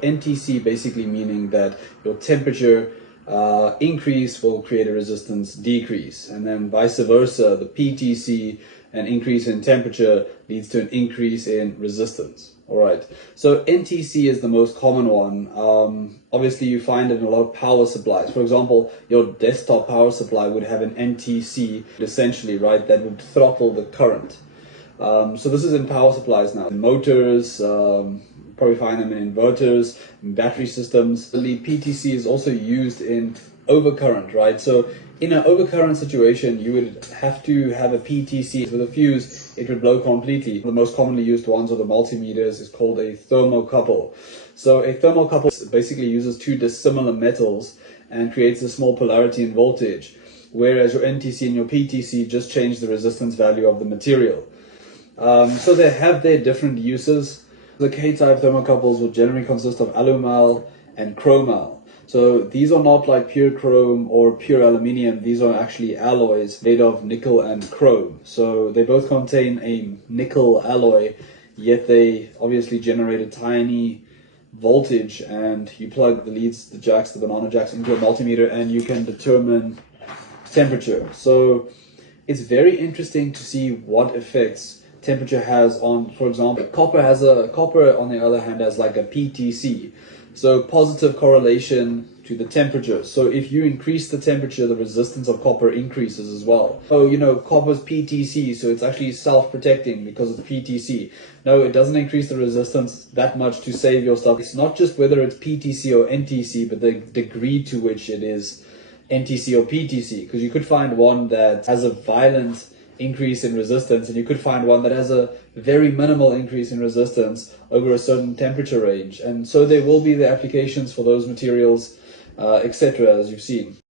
NTC basically meaning that your temperature increase will create a resistance decrease, and then vice versa, the PTC, an increase in temperature leads to an increase in resistance. All right, so NTC is the most common one. Obviously you find it in a lot of power supplies. For example, your desktop power supply would have an NTC essentially, right, that would throttle the current. So this is in power supplies now. In motors, probably find them in inverters, in battery systems. The PTC is also used in overcurrent, right? So in an overcurrent situation, you would have to have a PTC. With a fuse, it would blow completely. The most commonly used ones are the multimeters, is called a thermocouple. So a thermocouple basically uses two dissimilar metals and creates a small polarity in voltage, whereas your NTC and your PTC just change the resistance value of the material. So they have their different uses. The K-type thermocouples will generally consist of alumel and chromel. So these are not like pure chrome or pure aluminium. These are actually alloys made of nickel and chrome. So they both contain a nickel alloy, yet they obviously generate a tiny voltage, and you plug the leads, the jacks, the banana jacks into a multimeter and you can determine temperature. So it's very interesting to see what effects temperature has on, for example, copper on the other hand has like a PTC, so positive correlation to the temperature. So if you increase the temperature, the resistance of copper increases as well. Oh, you know, copper's PTC, so it's actually self-protecting because of the PTC. No, it doesn't increase the resistance that much to save your stuff. It's not just whether it's PTC or NTC, but the degree to which it is NTC or PTC, because you could find one that has a violent increase in resistance, and you could find one that has a very minimal increase in resistance over a certain temperature range. And so there will be the applications for those materials, etc., as you've seen.